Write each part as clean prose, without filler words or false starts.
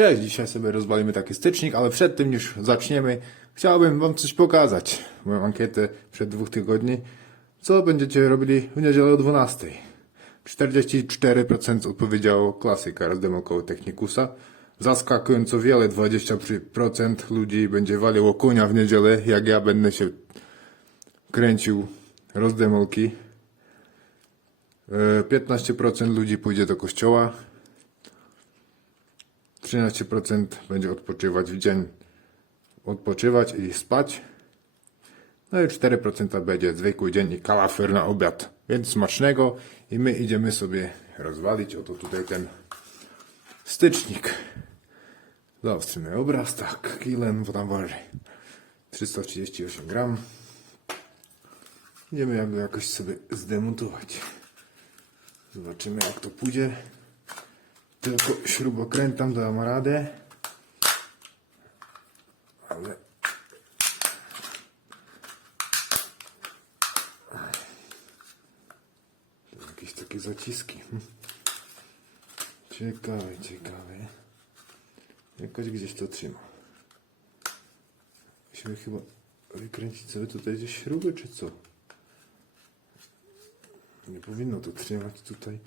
Cześć, dzisiaj sobie rozwalimy taki stycznik, ale przed tym niż zaczniemy, chciałbym wam coś pokazać. Moją ankietę przed 2 tygodni. Co będziecie robili w niedzielę o 12? 44% odpowiedziało klasyka RSDM koło Technikusa. Zaskakująco wiele, 20% ludzi będzie waliło konia w niedzielę, jak ja będę się kręcił rozdemolki. 15% ludzi pójdzie do kościoła. 13% będzie odpoczywać w dzień, odpoczywać i spać. No i 4% będzie zwykły dzień i kalafer na obiad. Więc smacznego i my idziemy sobie rozwalić. Oto tutaj ten stycznik. Zaostrzymy obraz, tak, kilen, bo tam waży 338 gram. Idziemy jakby jakoś sobie zdemontować. Zobaczymy jak to pójdzie. Tylko śrubokrętem dam radę. Ale jakieś takie zaciski. Ciekawe. Jakoś gdzieś to trzyma. Musimy chyba wykręcić sobie tutaj gdzieś śruby, czy co? Nie powinno to trzymać tutaj.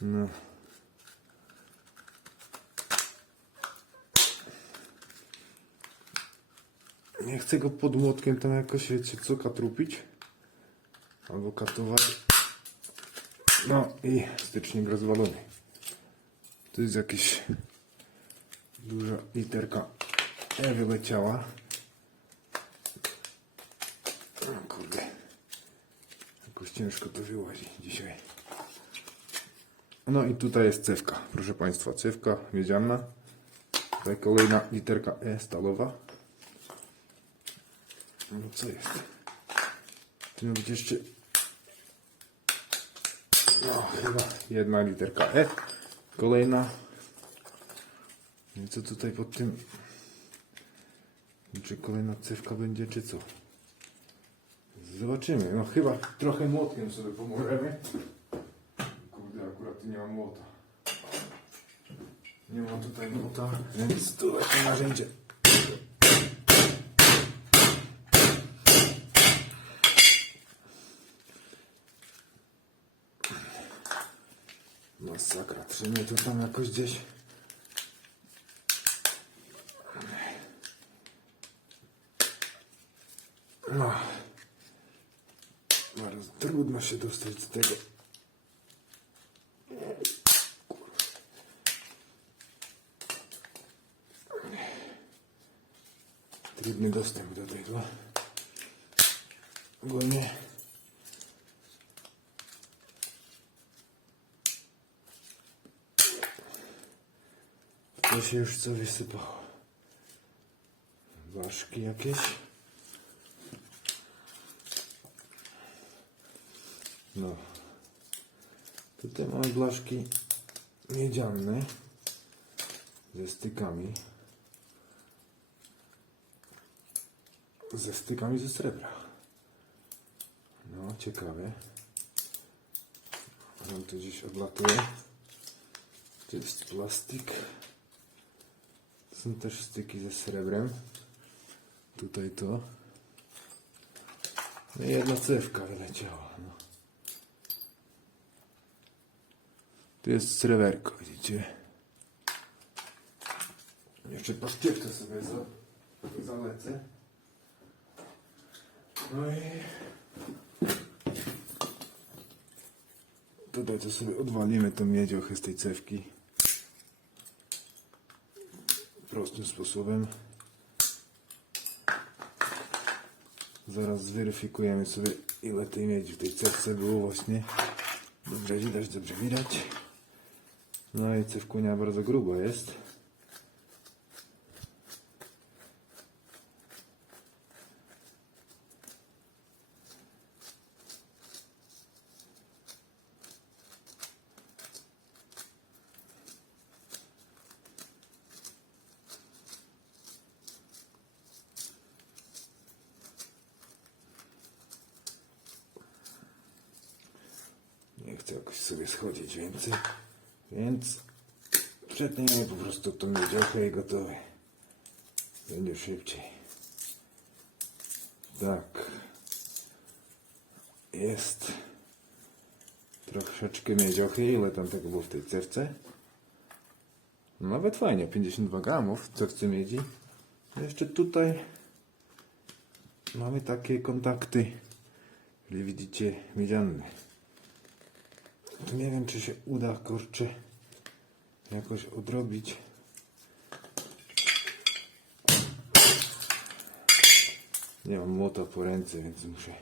No. Nie chcę go pod młotkiem tam jakoś, wiecie co, katrupić. Albo katować. No i stycznik rozwalony. To jest jakaś duża literka wyleciała. O kurde. Jakoś ciężko to wyłazi dzisiaj. No i tutaj jest cewka, proszę Państwa, cewka miedziana. Tutaj kolejna literka E stalowa. No co jest? Tu miał być jeszcze... No chyba jedna literka E. Kolejna. I co tutaj pod tym? Czy kolejna cewka będzie, czy co? Zobaczymy. No chyba trochę młotkiem sobie pomożemy. Akurat nie mam młota. Nie mam tutaj młota, więc tu takie narzędzie. Masakra, trzymaj to tam jakoś gdzieś. No. Bardzo trudno się dostać z tego. Trudny dostęp do tego. Ogólnie to się już co wysypało. Blaszki jakieś. No. Tutaj mamy blaszki miedziane ze stykami. Ze stykami ze srebra. No, ciekawe. On tu gdzieś odlatuje. Tu jest plastik. Są też styki ze srebrem. Tutaj to. No i jedna cewka wyleciała. No. Tu jest sreberko, widzicie? Jeszcze paszkiewkę sobie zalecę. No i tutaj to sobie odwalimy tą miedziochę z tej cewki prostym sposobem. Zaraz zweryfikujemy sobie, ile tej miedzi w tej cewce było właśnie. Dobrze widać. No i cewkunia bardzo gruba jest. chcę jakoś sobie schodzić więcej, więc przetniemy po prostu tą miedziochę i gotowe. Będzie szybciej. Tak. Jest troszeczkę miedziochy. Ile tam tego było w tej cewce? No nawet fajnie, 52 gramów w cewce miedzi. Jeszcze tutaj mamy takie kontakty, czyli widzicie, miedziane. Tu nie wiem, czy się uda, kurczę, jakoś odrobić. Nie mam młota po ręce, więc muszę.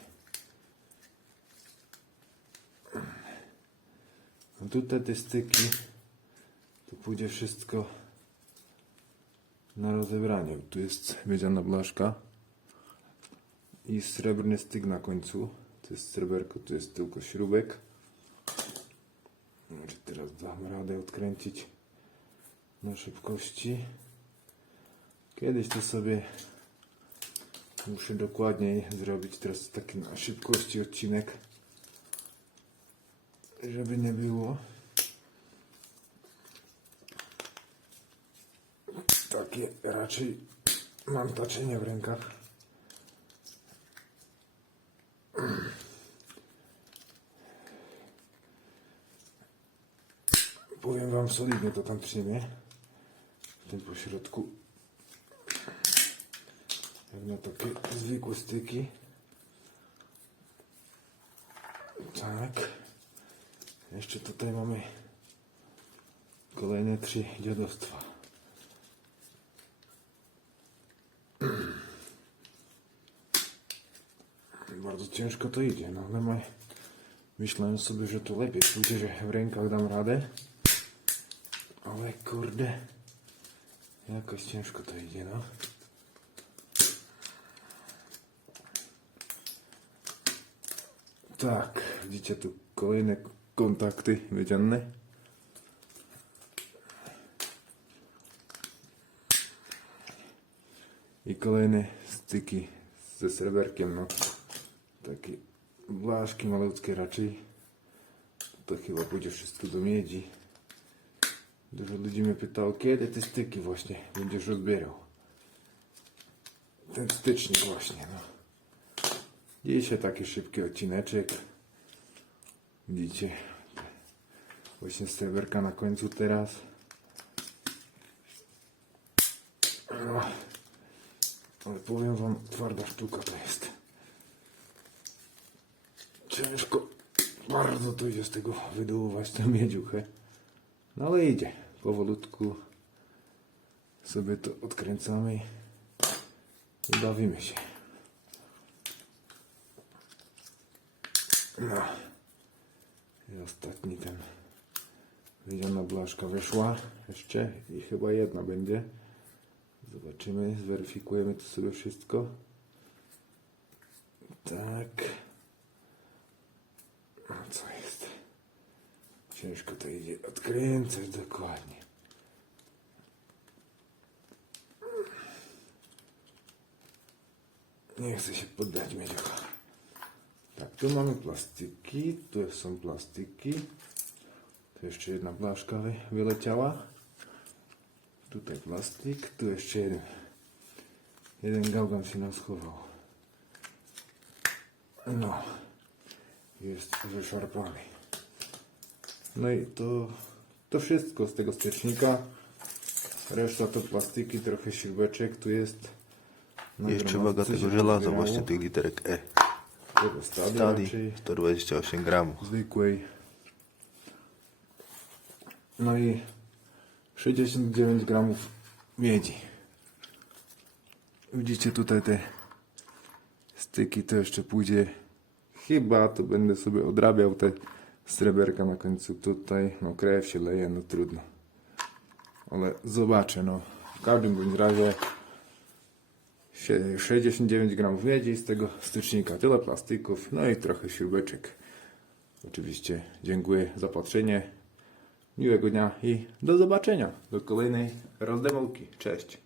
No tutaj te styki, to pójdzie wszystko na rozebranie. Tu jest miedziana blaszka i srebrny styk na końcu. To jest sreberko, tu jest tylko śrubek. Może teraz dam radę odkręcić na szybkości. Kiedyś to sobie muszę dokładniej zrobić. Teraz taki na szybkości odcinek, żeby nie było. Takie raczej mam taczenie w rękach. Powiem wam, solidnie to tam trzymie. W tym pośrodku. Jak na takie zwykłe styki. Tak. Jeszcze tutaj mamy kolejne 3 dziadostwa. Bardzo ciężko to idzie, no ale myślałem sobie, że to lepiej pójdzie, że w rękach dam radę. Ale kurde, jakoś ciężko to idzie, no. Tak, widzicie tu kolejne kontakty miedziane. I kolejne styki ze sreberkiem, no. Takie blaszki malutkie raczej. To chyba pójdzie wszystko do miedzi. Dużo ludzi mnie pytało, kiedy te styki właśnie będziesz rozbierał. Ten stycznik właśnie, no. Dzisiaj taki szybki odcineczek. Widzicie, właśnie sreberka na końcu teraz. No. Ale powiem wam, twarda sztuka to jest. Ciężko bardzo to idzie z tego wydołować tę miedziuchę. No ale idzie. Powolutku sobie to odkręcamy i bawimy się. No. I ostatni ten miedziana blaszka wyszła jeszcze i chyba jedna będzie. Zobaczymy, zweryfikujemy to sobie wszystko. Tak. No co jest? Ciężko to idzie odkręcać dokładnie. Nie chcę się poddać miedziocha. Tak, tu mamy plastyki, tu są plastyki. Tu jeszcze jedna blaszka wyleciała. Tutaj plastik, tu jeszcze jeden. Jeden gałgan się nam schował. No. Jest wyszarpany. No i to wszystko z tego stycznika. Reszta to plastiki, trochę śrubeczek. Tu jest. Jeszcze waga tego żelaza, właśnie tych literek E. Tego stali Stali 128 gramów. zwykłej. No i 69 gramów miedzi. Widzicie tutaj te styki, to jeszcze pójdzie. Chyba to będę sobie odrabiał te sreberka na końcu tutaj. No krew się leje, no trudno. Ale zobaczę, no. W każdym bądź razie 69 gramów miedzi z tego stycznika. Tyle plastików, no i trochę śrubeczek. Oczywiście dziękuję za patrzenie. Miłego dnia i do zobaczenia. Do kolejnej rozdemówki. Cześć.